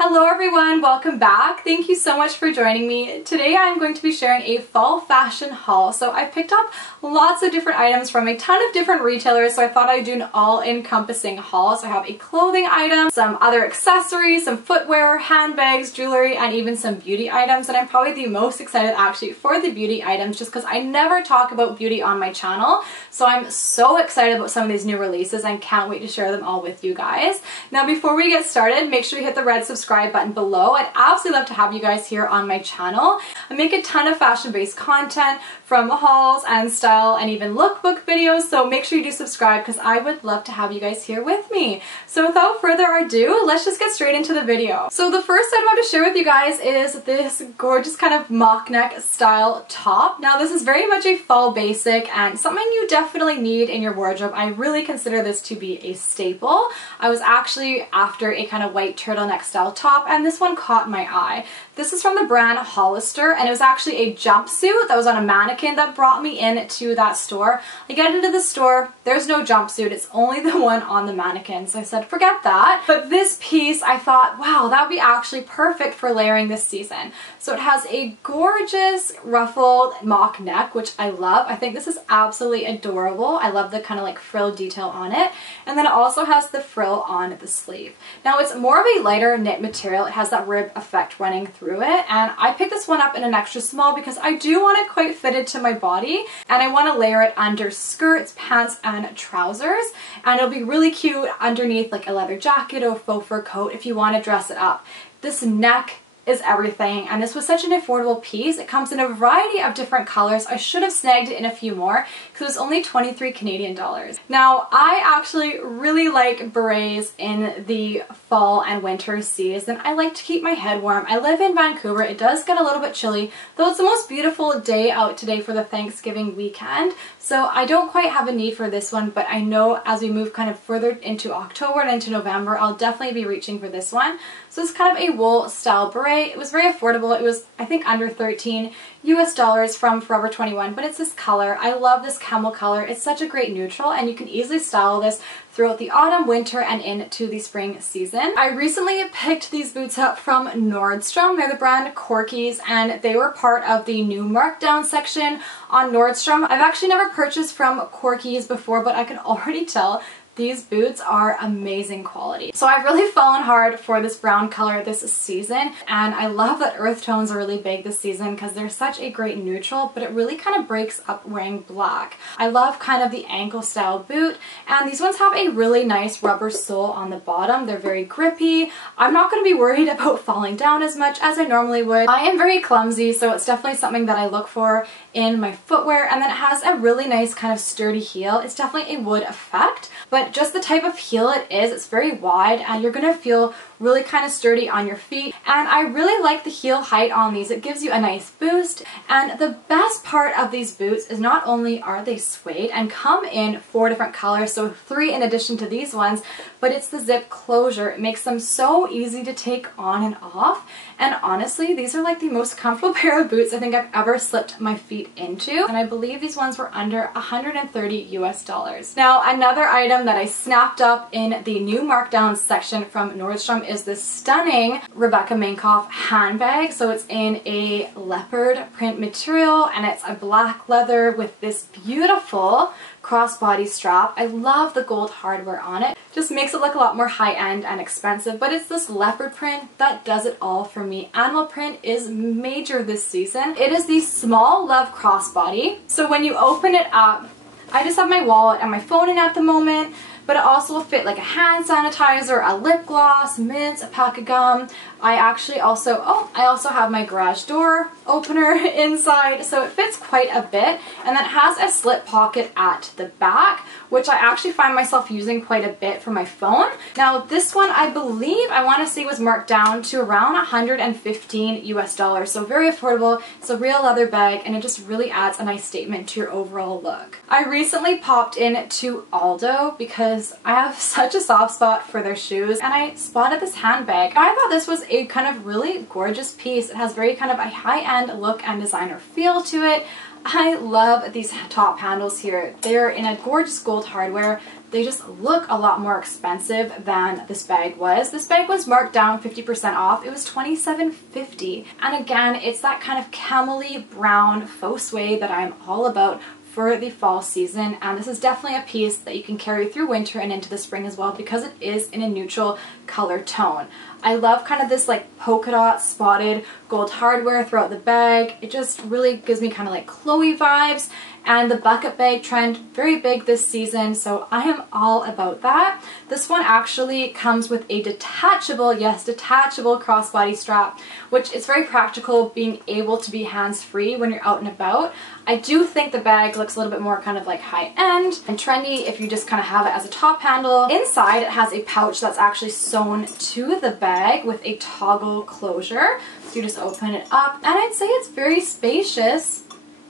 Hello everyone, welcome back. Thank you so much for joining me. Today I'm going to be sharing a fall fashion haul. So I picked up lots of different items from a ton of different retailers, so I thought I'd do an all-encompassing haul. So I have a clothing item, some other accessories, some footwear, handbags, jewelry, and even some beauty items. And I'm probably the most excited actually for the beauty items just because I never talk about beauty on my channel. So I'm so excited about some of these new releases and can't wait to share them all with you guys. Now before we get started, make sure you hit the red subscribe button below. I'd absolutely love to have you guys here on my channel. I make a ton of fashion-based content from hauls and style and even lookbook videos, so make sure you do subscribe because I would love to have you guys here with me. So without further ado, let's just get straight into the video. So the first item I want to share with you guys is this gorgeous kind of mock neck style top. Now this is very much a fall basic and something you definitely need in your wardrobe. I really consider this to be a staple. I was actually after a kind of white turtleneck style top and this one caught my eye. This is from the brand Hollister and it was actually a jumpsuit that was on a mannequin that brought me into that store. I get into the store, there's no jumpsuit, it's only the one on the mannequin. So I said, forget that. But this piece, I thought, wow, that would be actually perfect for layering this season. So it has a gorgeous ruffled mock neck, which I love. I think this is absolutely adorable. I love the kind of like frill detail on it. And then it also has the frill on the sleeve. Now it's more of a lighter knit material. It has that rib effect running through it, and I picked this one up in an extra small because I do want it quite fitted to my body and I want to layer it under skirts, pants, and trousers, and it'll be really cute underneath like a leather jacket or faux fur coat if you want to dress it up. This neck is everything, and this was such an affordable piece. It comes in a variety of different colors. I should have snagged it in a few more because it was only 23 Canadian dollars. Now I actually really like berets in the fall and winter season. I like to keep my head warm. I live in Vancouver. It does get a little bit chilly, though it's the most beautiful day out today for the Thanksgiving weekend. So I don't quite have a need for this one, but I know as we move kind of further into October and into November, I'll definitely be reaching for this one. So it's kind of a wool style beret. It was very affordable. It was, I think, under 13 US dollars from Forever 21, but it's this color. I love this camel color. It's such a great neutral, and you can easily style this throughout the autumn, winter, and into the spring season. I recently picked these boots up from Nordstrom. They're the brand Corky's, and they were part of the new markdown section on Nordstrom. I've actually never purchased from Corky's before, but I can already tell these boots are amazing quality. So I've really fallen hard for this brown color this season, and I love that earth tones are really big this season because they're such a great neutral, but it really kind of breaks up wearing black. I love kind of the ankle style boot, and these ones have a really nice rubber sole on the bottom. They're very grippy. I'm not going to be worried about falling down as much as I normally would. I am very clumsy, so it's definitely something that I look for in my footwear, and then it has a really nice kind of sturdy heel. It's definitely a wood effect, but just the type of heel it is, it's very wide and you're gonna feel really kind of sturdy on your feet. And I really like the heel height on these. It gives you a nice boost, and the best part of these boots is not only are they suede and come in 4 different colors, so 3 in addition to these ones, but it's the zip closure. It makes them so easy to take on and off, and honestly these are like the most comfortable pair of boots I think I've ever slipped my feet into, and I believe these ones were under 130 US dollars. Now another item that I snapped up in the new markdown section from Nordstrom is this stunning Rebecca Minkoff handbag. So it's in a leopard print material and it's a black leather with this beautiful crossbody strap. I love the gold hardware on it. Just makes it look a lot more high-end and expensive, but it's this leopard print that does it all for me. Animal print is major this season. It is the small love crossbody. So when you open it up, I just have my wallet and my phone in at the moment, but it also will fit like a hand sanitizer, a lip gloss, mints, a pack of gum. I also have my garage door opener inside, so it fits quite a bit, and then it has a slip pocket at the back, which I actually find myself using quite a bit for my phone. Now this one I believe, I want to say, was marked down to around 115 US dollars, so very affordable. It's a real leather bag and it just really adds a nice statement to your overall look. I recently popped in to Aldo because because I have such a soft spot for their shoes, and I spotted this handbag. I thought this was a kind of really gorgeous piece. It has very kind of a high-end look and designer feel to it. I love these top handles here. They're in a gorgeous gold hardware. They just look a lot more expensive than this bag was. This bag was marked down 50% off. It was $27.50. And again, it's that kind of camely brown faux suede that I'm all about for the fall season, and this is definitely a piece that you can carry through winter and into the spring as well because it is in a neutral color tone. I love kind of this like polka dot spotted gold hardware throughout the bag. It just really gives me kind of like Chloe vibes, and the bucket bag trend, very big this season, so I am all about that. This one actually comes with a detachable, yes, detachable crossbody strap, which is very practical, being able to be hands-free when you're out and about. I do think the bag looks a little bit more kind of like high-end and trendy if you just kind of have it as a top handle. Inside it has a pouch that's actually sewn to the bag with a toggle closure. So you just open it up, and I'd say it's very spacious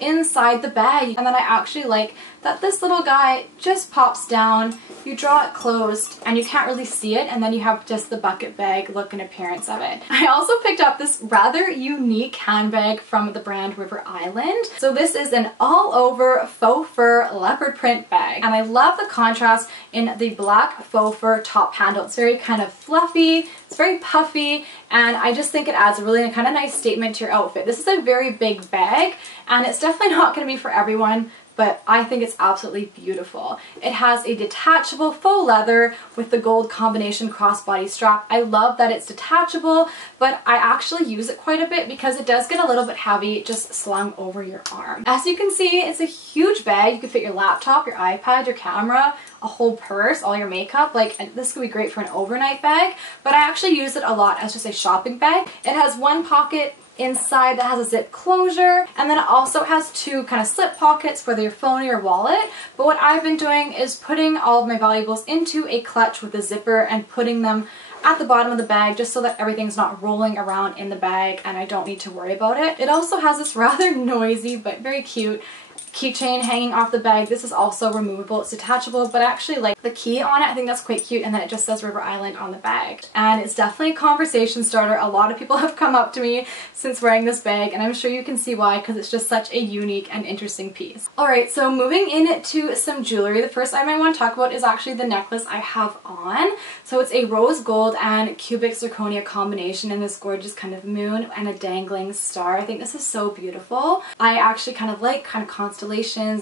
inside the bag. And then I actually like that this little guy just pops down, you draw it closed, and you can't really see it, and then you have just the bucket bag look and appearance of it. I also picked up this rather unique handbag from the brand River Island. So this is an all-over faux fur leopard print bag, and I love the contrast in the black faux fur top handle. It's very kind of fluffy, it's very puffy, and I just think it adds a really kind of nice statement to your outfit. This is a very big bag, and it's definitely not going to be for everyone, but I think it's absolutely beautiful. It has a detachable faux leather with the gold combination crossbody strap. I love that it's detachable, but I actually use it quite a bit because it does get a little bit heavy just slung over your arm. As you can see, it's a huge bag. You can fit your laptop, your iPad, your camera, a whole purse, all your makeup. Like, this could be great for an overnight bag, but I actually use it a lot as just a shopping bag. It has one pocket inside that has a zip closure, and then it also has two kind of slip pockets for your phone or your wallet. But what I've been doing is putting all of my valuables into a clutch with a zipper and putting them at the bottom of the bag just so that everything's not rolling around in the bag and I don't need to worry about it. It also has this rather noisy but very cute keychain hanging off the bag. This is also removable, it's detachable, but I actually like the key on it. I think that's quite cute, and then it just says River Island on the bag. And it's definitely a conversation starter. A lot of people have come up to me since wearing this bag, and I'm sure you can see why, because it's just such a unique and interesting piece. Alright, so moving into some jewelry, the first item I want to talk about is actually the necklace I have on. So it's a rose gold and cubic zirconia combination in this gorgeous kind of moon and a dangling star. I think this is so beautiful. I actually kind of like constellations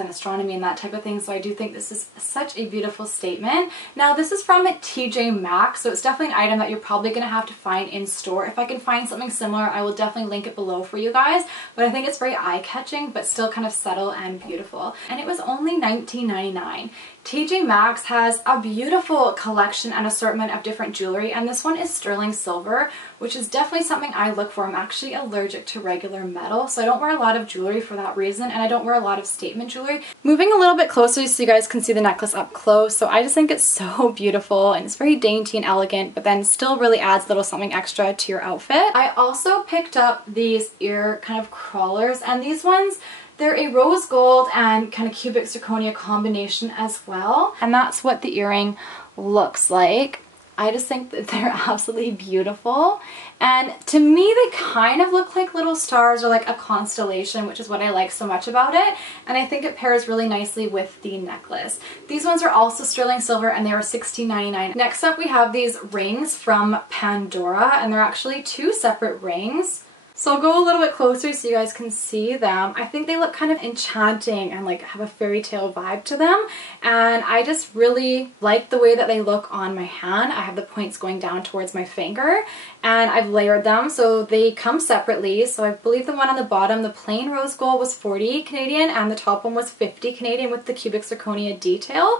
and astronomy and that type of thing, so I do think this is such a beautiful statement. Now this is from TJ Maxx, so it's definitely an item that you're probably going to have to find in store. If I can find something similar, I will definitely link it below for you guys, but I think it's very eye-catching but still kind of subtle and beautiful. And it was only $19.99. TJ Maxx has a beautiful collection and assortment of different jewelry, and this one is sterling silver, which is definitely something I look for. I'm actually allergic to regular metal, so I don't wear a lot of jewelry for that reason, and I don't wear a lot of statement jewelry. Moving a little bit closer so you guys can see the necklace up close, so I just think it's so beautiful, and it's very dainty and elegant, but then still really adds a little something extra to your outfit. I also picked up these ear kind of crawlers, and these ones, they're a rose gold and kind of cubic zirconia combination as well. And that's what the earring looks like. I just think that they're absolutely beautiful. And to me, they kind of look like little stars or like a constellation, which is what I like so much about it. And I think it pairs really nicely with the necklace. These ones are also sterling silver, and they were $16.99. Next up, we have these rings from Pandora, and they're actually two separate rings. So I'll go a little bit closer so you guys can see them. I think they look kind of enchanting and like have a fairy tale vibe to them. And I just really like the way that they look on my hand. I have the points going down towards my finger, and I've layered them so they come separately. So I believe the one on the bottom, the plain rose gold, was 40 Canadian, and the top one was 50 Canadian with the cubic zirconia detail.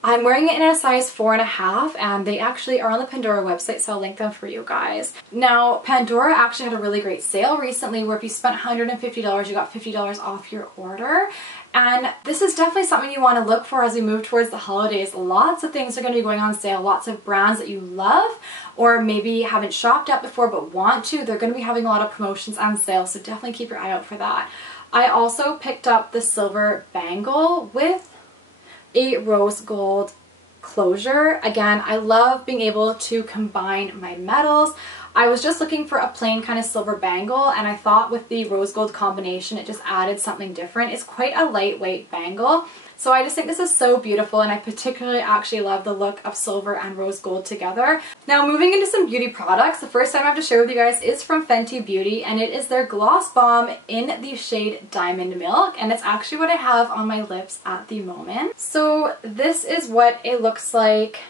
I'm wearing it in a size 4.5, and they actually are on the Pandora website, so I'll link them for you guys. Now, Pandora actually had a really great sale recently where if you spent $150, you got $50 off your order. And this is definitely something you want to look for as we move towards the holidays. Lots of things are going to be going on sale, lots of brands that you love or maybe haven't shopped at before but want to. They're going to be having a lot of promotions and sales, so definitely keep your eye out for that. I also picked up the silver bangle with a rose gold closure. Again, I love being able to combine my metals. I was just looking for a plain kind of silver bangle, and I thought with the rose gold combination it just added something different. It's quite a lightweight bangle, so I just think this is so beautiful, and I particularly actually love the look of silver and rose gold together. Now moving into some beauty products, the first time I have to share with you guys is from Fenty Beauty, and it is their Gloss Balm in the shade Diamond Milk, and it's actually what I have on my lips at the moment. So this is what it looks like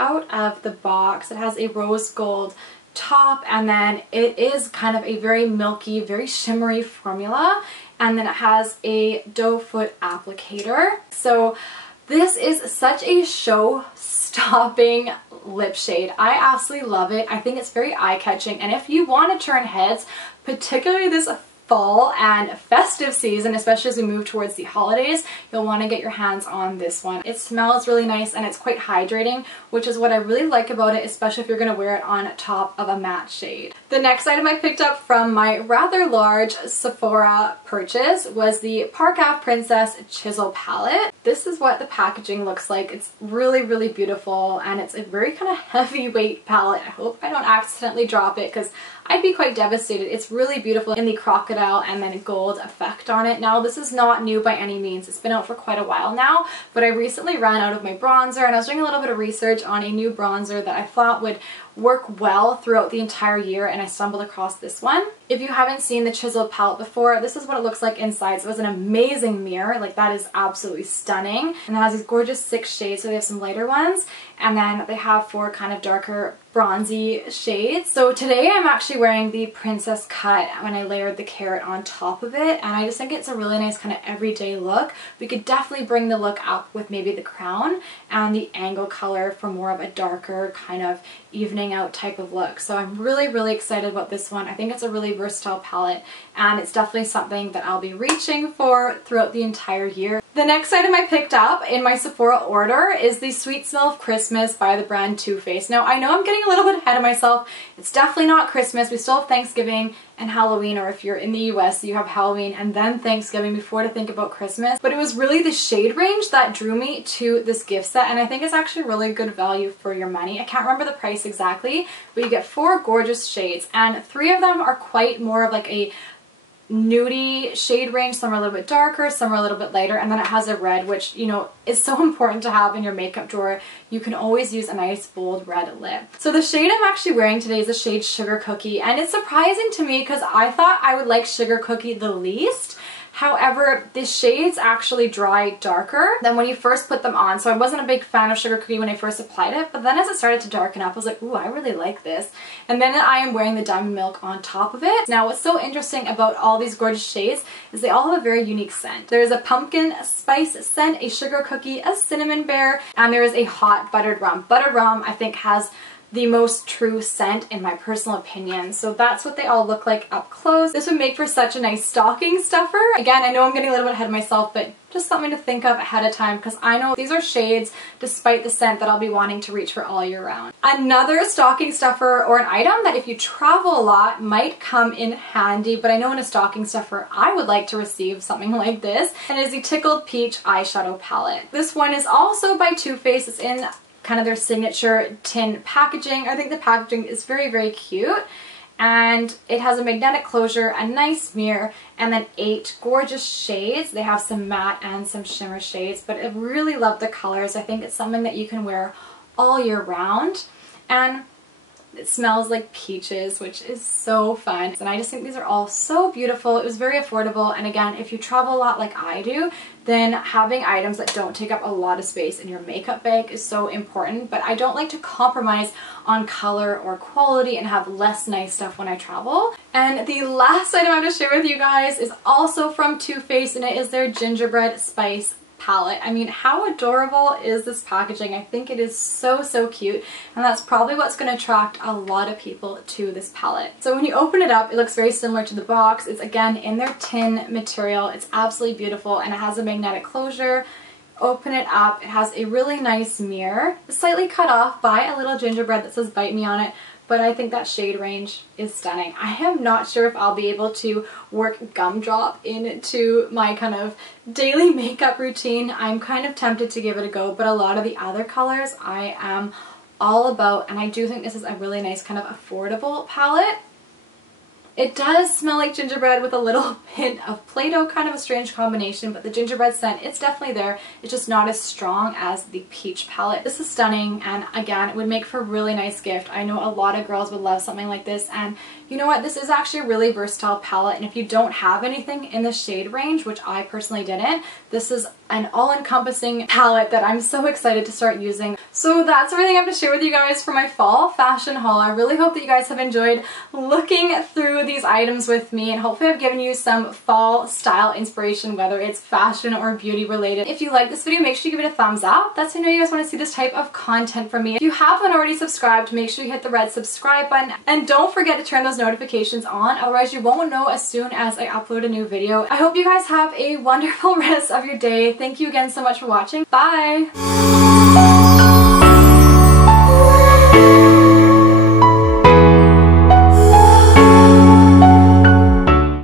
out of the box. It has a rose gold top, and then it is kind of a very milky, very shimmery formula, and then it has a doe foot applicator. So this is such a show-stopping lip shade. I absolutely love it. I think it's very eye-catching, and if you want to turn heads, particularly this fall and festive season, especially as we move towards the holidays, you'll want to get your hands on this one. It smells really nice and it's quite hydrating, which is what I really like about it, especially if you're going to wear it on top of a matte shade. The next item I picked up from my rather large Sephora purchase was the Park Ave Princess Chiseled Palette. This is what the packaging looks like. It's really, really beautiful, and it's a very kind of heavyweight palette. I hope I don't accidentally drop it because I'd be quite devastated. It's really beautiful in the crocodile and then gold effect on it. Now, this is not new by any means. It's been out for quite a while now, but I recently ran out of my bronzer, and I was doing a little bit of research on a new bronzer that I thought would work well throughout the entire year, and I stumbled across this one. If you haven't seen the Chiseled Palette before, this is what it looks like inside. So it was an amazing mirror. Like, that is absolutely stunning. And it has these gorgeous 6 shades, so they have some lighter ones, and then they have 4 kind of darker bronzy shades. So today I'm actually wearing the Princess Cut when I layered the carrot on top of it, and I just think it's a really nice kind of everyday look. We could definitely bring the look up with maybe the crown and the angle color for more of a darker kind of evening out type of look. So I'm really, really excited about this one. I think it's a really versatile palette, and it's definitely something that I'll be reaching for throughout the entire year. The next item I picked up in my Sephora order is the Sweet Smell of Christmas by the brand Too Faced. Now, I know I'm getting a little bit ahead of myself. It's definitely not Christmas. We still have Thanksgiving and Halloween, or if you're in the US, you have Halloween and then Thanksgiving before to think about Christmas. But it was really the shade range that drew me to this gift set, and I think it's actually really good value for your money. I can't remember the price exactly, but you get 4 gorgeous shades, and 3 of them are quite more of like a nudie shade range. Some are a little bit darker, some are a little bit lighter, and then it has a red, which, you know, is so important to have in your makeup drawer. You can always use a nice bold red lip. So the shade I'm actually wearing today is the shade Sugar Cookie, and it's surprising to me because I thought I would like Sugar Cookie the least. However, the shades actually dry darker than when you first put them on. So I wasn't a big fan of Sugar Cookie when I first applied it, but then as it started to darken up, I was like, ooh, I really like this. And then I am wearing the Diamond Milk on top of it. Now, what's so interesting about all these gorgeous shades is they all have a very unique scent. There's a pumpkin spice scent, a Sugar Cookie, a cinnamon bear, and there is a hot buttered rum. Buttered rum, I think, has the most true scent in my personal opinion. So that's what they all look like up close. This would make for such a nice stocking stuffer. Again, I know I'm getting a little bit ahead of myself, but just something to think of ahead of time, because I know these are shades, despite the scent, that I'll be wanting to reach for all year round. Another stocking stuffer, or an item that if you travel a lot might come in handy, but I know in a stocking stuffer I would like to receive something like this, and it is the Tickled Peach Eyeshadow Palette. This one is also by Too Faced. It's in kind of their signature tin packaging. I think the packaging is very, very cute, and it has a magnetic closure, a nice mirror, and then 8 gorgeous shades. They have some matte and some shimmer shades, but I really love the colors. I think it's something that you can wear all year round, and it smells like peaches, which is so fun. And I just think these are all so beautiful. It was very affordable, and again, if you travel a lot like I do, then having items that don't take up a lot of space in your makeup bag is so important. But I don't like to compromise on color or quality and have less nice stuff when I travel. And the last item I'm going to share with you guys is also from Too Faced, and it is their Gingerbread Spice palette. I mean, how adorable is this packaging? I think it is so, so cute, and that's probably what's going to attract a lot of people to this palette. So when you open it up, it looks very similar to the box. It's again in their tin material. It's absolutely beautiful, and it has a magnetic closure. Open it up, it has a really nice mirror, slightly cut off by a little gingerbread that says "Bite Me" on it, but I think that shade range is stunning. I am not sure if I'll be able to work Gumdrop into my kind of daily makeup routine. I'm kind of tempted to give it a go, but a lot of the other colors I am all about, and I do think this is a really nice kind of affordable palette. It does smell like gingerbread with a little hint of Play-Doh, kind of a strange combination, but the gingerbread scent, it's definitely there. It's just not as strong as the peach palette. This is stunning, and again, it would make for a really nice gift. I know a lot of girls would love something like this, and you know what? This is actually a really versatile palette, and if you don't have anything in the shade range, which I personally didn't, this is an all-encompassing palette that I'm so excited to start using. So that's everything I have to share with you guys for my fall fashion haul. I really hope that you guys have enjoyed looking through these items with me, and hopefully I've given you some fall style inspiration, whether it's fashion or beauty related. If you like this video, make sure you give it a thumbs up. That's how I know you guys want to see this type of content from me. If you haven't already subscribed, make sure you hit the red subscribe button, and don't forget to turn those notifications on, otherwise you won't know as soon as I upload a new video. I hope you guys have a wonderful rest of your day. Thank you again so much for watching. Bye!